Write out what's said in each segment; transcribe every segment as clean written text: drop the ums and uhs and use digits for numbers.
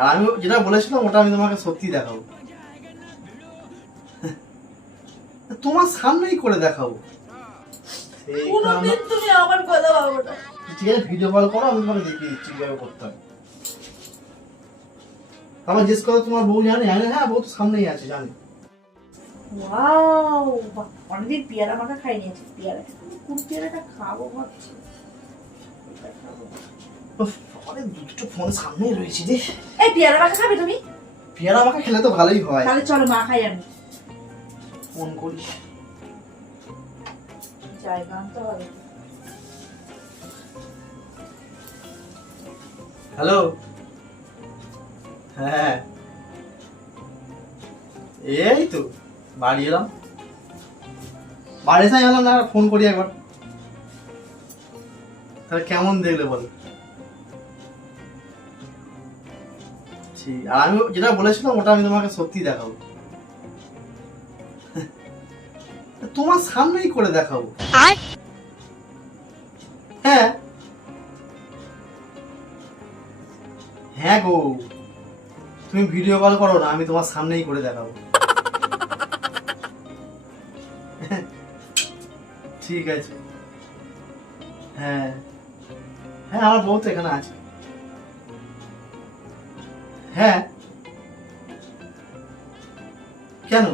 আর আমি যেটা বলেছিলাম ওটা আমি তোমাকে সত্যি দেখাবো, তোমার সামনেই করে দেখাবো। তুমি আমার কথা ভাবো না। ঠিক আছে, ভিডিও কল করো, আমি তোমাকে দেখিয়ে দিচ্ছি কিভাবে করতে হবে। আমার জিজ্ঞেস করো তোমার বউ জানে? হ্যাঁ, বউ তো সামনেই আছে, জানে। ওয়াও, অনেকদিন পেয়ারা মাখা খাই নিয়েছি। কোন পেয়ারাটা খাবো ভাবছি। অনেক দুটো ফোন সামনেই রয়েছে রে। এই পেয়ারা মাখা খাবে তুমি? পেয়ারা মাখা খেলে তো ভালোই হয়। তাহলে চলো মাখাই, আমি ফোন করিস। জায়গা আনতে হবে। হ্যালো, হ্যাঁ এই তো বাড়ি এলাম। বাড়ি এসে এলাম না, ফোন করি একবার। তাহলে কেমন দেখলে বলো? আর আমি যেটা বলেছিলাম ওটা আমি তোমাকে সত্যি দেখাবো, তোমার সামনেই করে দেখাবো। হ্যাঁ হ্যাঁ গো, তুমি ভিডিও কল করো না, আমি তোমার সামনেই করে দেখাবো। ঠিক আছে। হ্যাঁ হ্যাঁ, আমার বউ তো এখানে আছে। হ্যাঁ কেন?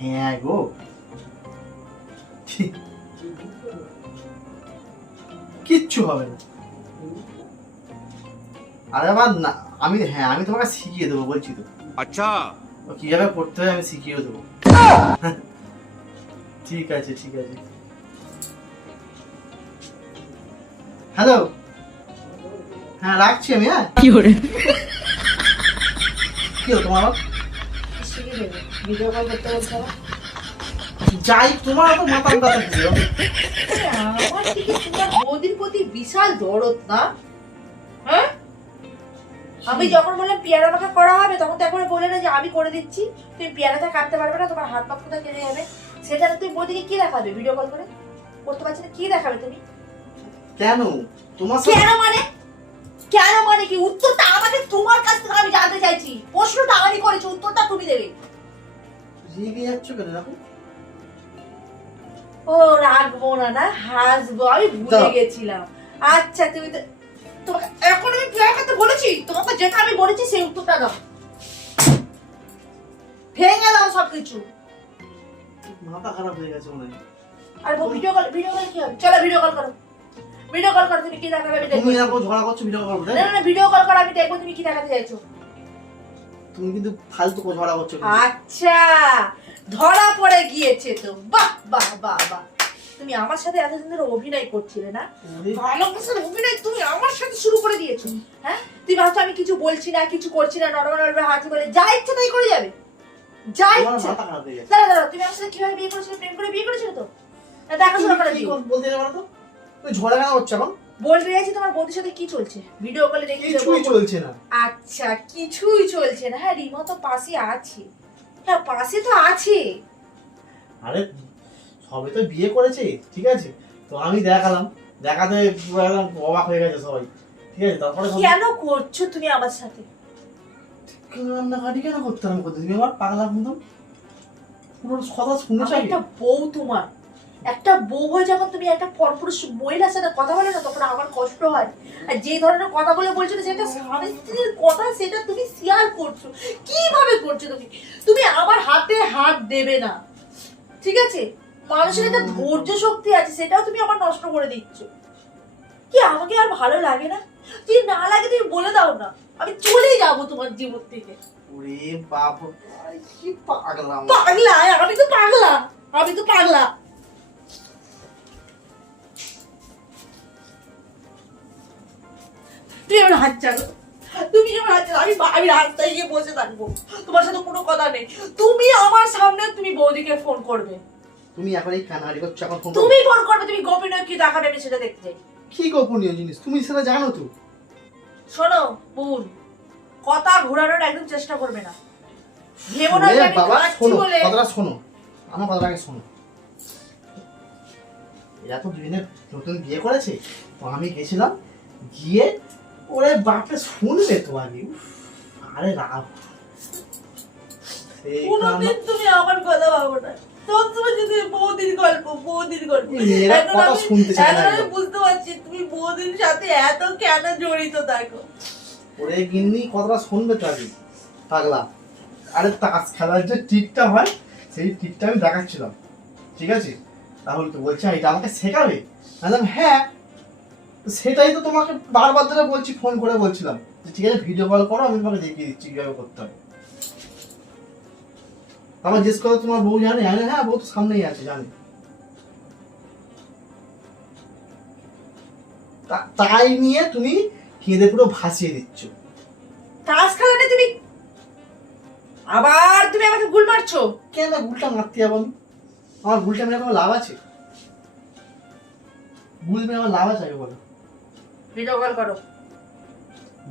হ্যাঁ গো, কিচ্ছু হবে না। আরে বাবা না, আমি তোমাকে শিখিয়ে দেবো বলছি তো। আচ্ছা, কিভাবে করতে হয় আমি শিখিয়ে দেবো। ঠিক আছে ঠিক আছে। হ্যালো, হ্যাঁ রাখছি আমি। হ্যাঁ কি হলো তোমার? ভিডিও কল করতে বলছো? যাই, তোমার তো মাথা ব্যথা ছিল। আমার থেকে তোমার বৌদির প্রতি বিশাল দরদ না? হ্যাঁ, আমি যখন বললাম পেয়ারা মাখা করা হবে তখন তো এখন বলে না যে আমি করে দিচ্ছি, তুমি পেয়ারাটা কাটতে পারবে না, তোমার হাত পা কোথায় কেটে যাবে। সেটা তুমি বৌদিকে কি দেখাবে? ভিডিও কল করে করতে পারছি না, কি দেখাবে তুমি? কেন তোমার কেন মানে কি? উত্তরটা আমাকে তোমার কাছ থেকে আমি জানতে চাইছি। প্রশ্নটা আমি করেছি, উত্তরটা তুমি দেবে। রেগে যাচ্ছ কেন? দেখো, ও রাখবো না, না হাসবো, আমি ভুলে গেছিলাম। আচ্ছা তুমি তো, তোমাকে এখন আমি পেয়ারা কাটতে বলেছি, তোমাকে যেটা আমি বলেছি সেই উত্তরটা দাও। ভেঙে দাও সবকিছু। মাথা খারাপ হয়ে গেছে মনে হয়। আর ভিডিও কল কি হবে? চলো ভিডিও কল করো। ভিডিও কল করো, তুমি কি দেখাবে আমি দেখব। তুমি এরকম ঝগড়া করছো, ভিডিও কল করবে? না ভিডিও কল করো, আমি দেখব তুমি কি দেখাতে চাইছো। তুমি কিন্তু ফালতু ঝগড়া করছো। আচ্ছা, ধরা পড়ে গিয়েছে তো। বাহ বাহ বাহ বাহ, তুমি আমার সাথে এতদিন ধরে অভিনয় করছিলে না? ভালোবাসার অভিনয় তুমি আমার সাথে শুরু করে দিয়েছো। হ্যাঁ, তুমি ভাবছো আমি কিছু বলছি না, কিছু করছি না, নরমাল হাঁটি বলে যা ইচ্ছে তাই করে যাবে। যা ইচ্ছে। দাঁড়া, তুমি আমার সাথে কিভাবে বিয়ে করেছিলে? প্রেম করে বিয়ে করেছিলে তো? দেখাশোনা করে দিও। বলতে যাবে না তো? তুমি ঝগড়া কেন করছো এখন? বলতে যাচ্ছি তোমার বন্ধুর সাথে কি চলছে, ভিডিও কলে দেখে। কিছুই চলছে না। আচ্ছা, কিছুই চলছে না। হ্যাঁ, রিমা তো পাশে আছে। হ্যাঁ, পাশে তো আছে। আরে সবে তো বিয়ে করেছে, ঠিক আছে? তো আমি দেখাতে পুরো একদম অবাক হয়ে গেছে সবাই, ঠিক আছে? তারপরে কেন করছো তুমি আমার সাথে? রান্নাঘাটি কেন করতে হবে? তুমি আমার পাগলা মতো পুরো কথা শুনেছো? একটা বউ, তোমার একটা বউ হয়ে যখন তুমি একটা পরপুরুষ মহিলার সাথে কথা বলে না, তখন আমার কষ্ট হয়। আর যে ধরনের কথাগুলো বলছো সেটা স্বামী স্ত্রীর কথা, সেটা তুমি শেয়ার করছো। কিভাবে করছো তুমি? তুমি আমার হাতে হাত দেবে না, ঠিক আছে? মানুষের একটা ধৈর্য শক্তি আছে, সেটাও তুমি আমার নষ্ট করে দিচ্ছ। কি আমাকে আর ভালো লাগে না? যদি না লাগে তুমি বলে দাও না, আমি চলেই যাবো তোমার জীবন থেকে। ওরে বাপ, কি পাগলা! আমি তো পাগলা। তুমি আমার হাত ছাড়ো, আমি রাস্তায় গিয়ে বসে থাকবো, তোমার সাথে কোনো কথা নেই। তুমি আমার সামনে তুমি বৌদিকে ফোন করবে। তুমি এখন এই কানাড়ি করছো, এখন ফোন তুমি ফোন করবে, তুমি গোপনীয় কি দেখাবে আমি সেটা দেখতে চাই। কি গোপনীয় জিনিস তুমি সেটা জানো তো? শোনো বোন, কথা ঘোরানোর একদম চেষ্টা করবে না। ভেবো না যে আমি বাবা কাটছি শোনো, বলে। কথাটা শোনো, আমার কথাটা আগে শোনো। এরা তো দুজনে নতুন বিয়ে করেছে, তো আমি গেছিলাম, গিয়ে ওরে বাপরে শুনবে তো আগে, উফ, আরে রাম, সেই কোনোদিন তুমি আমার কথা ভাবো না, সবসময় যদি বৌদির গল্প। এরা এখন কথা শুনতে চায় না এখন আমি একদম। বুঝতে পারছি তুমি বৌদির সাথে এত কেন জড়িত থাকো। ওরে গিন্নি কথাটা শুনবে তো আগে, পাগলা। আরে তাস খেলার যে টিকটা হয়, সেই টিকটা আমি দেখাচ্ছিলাম, ঠিক আছে? তাহলে তো বলছে এটা আমাকে শেখাবে, বললাম হ্যাঁ, তো সেটাই তো তোমাকে বারবার ধরে বলছি, ফোন করে বলছিলাম যে ঠিক আছে ভিডিও কল করো, আমি তোমাকে দেখিয়ে দিচ্ছি কিভাবে করতে হবে। আমার জিজ্ঞেস করো তোমার বউ জানে? আমি বললাম, হ্যাঁ বউ তো সামনেই আছে, জানে। তাই নিয়ে তুমি কেঁদে পুরো ভাসিয়ে দিচ্ছ। তাস খেলাটা তুমি আবার তুমি আমাকে গুল মারছো। কেন গুলটা মারতে যাবো আমি? আমার গুলটা মেরে কোনো লাভ আছে? গুল মেরে আমার লাভ আছে আগে বলো? ভিডিও কল করো।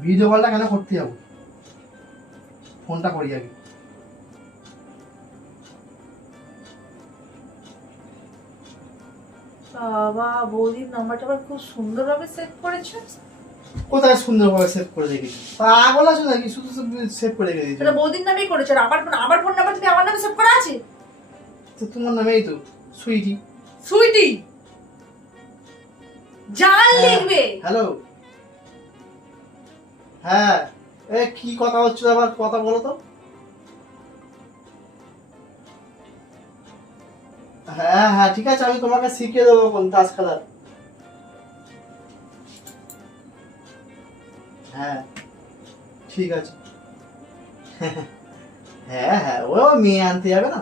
ভিডিও কলটা কেন করতে যাবো? ফোনটা করি আগে। বাবা, বৌদির নাম্বারটা আবার খুব সুন্দরভাবে সেভ করেছো। কোথায় সুন্দরভাবে সেভ করে রেখেছি? পাগল আছে নাকি? শুধু সেভ করে রেখে দিয়েছি। এটা বৌদির নামেই করেছো, আর আমার ফোন নাম্বার তুমি আমার নামে সেভ করা আছে। তো তোমার নামেই তো সুইটি। সুইটি জান লিখবে। হ্যালো, হ্যাঁ, এ কি কথা হচ্ছিল আবার? কথা বলো তো। হ্যাঁ হ্যাঁ ঠিক আছে, আমি তোমাকে শিখিয়ে দেবো কোন তাস খেলার। হ্যাঁ ঠিক আছে। হ্যাঁ হ্যাঁ, ও মেয়ে আনতে যাবে না?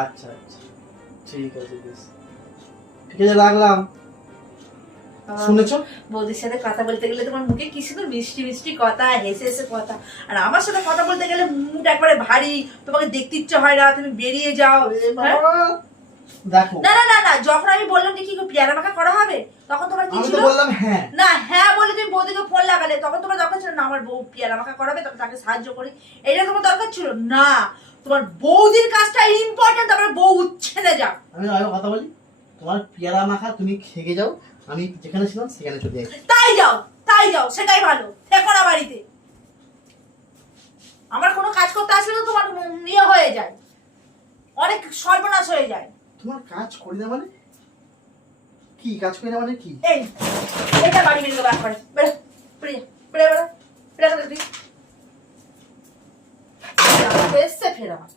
আচ্ছা আচ্ছা ঠিক আছে, বেশ ঠিক আছে, রাখলাম। শুনেছো? বৌদির সাথে কথা বলতে গেলে তোমার মুখে কি সুন্দর মিষ্টি মিষ্টি কথা, হেসে হেসে কথা, আর আমার সাথে কথা বলতে গেলে মুখ একবারে ভারী, তোমাকে দেখতে ইচ্ছে হয় না, তুমি বেরিয়ে যাও। হ্যাঁ? দেখো, না না না না, যখন আমি বললাম যে কি গো পেয়ারা মাখা করা হবে, তখন তোমার কি আমি ছিল? তো বললাম হ্যাঁ। না হ্যাঁ বলে তুমি বৌদিকে ফোন লাগালে, তখন তোমার দরকার ছিল না আমার বউ পেয়ারা মাখা করাবে, তখন তাকে সাহায্য করি, এটা তোমার দরকার ছিল না। তোমার বৌদির কাজটা ইম্পর্টেন্ট, তারপরে বউ উচ্ছেদে যাও। আমি আরো কথা বলি, তোমার পেয়ারা মাখা তুমি খেয়ে যাও, আমি যেখানে ছিলাম সেখানে চলে যাই। তাই যাও, সেটাই ভালো, থেকো না বাড়িতে। আমার কোনো কাজ করতে আসলে তো তোমার ইয়ে হয়ে যায়, অনেক সর্বনাশ হয়ে যায়। তোমার কাজ করি না মানে কি? কাজ করি না মানে কি? এই এটা বাড়ি বেরিয়ে ব্যাক করে বেরো, বেরিয়ে বেরো বেরো বেরো বেরো, ফের আমার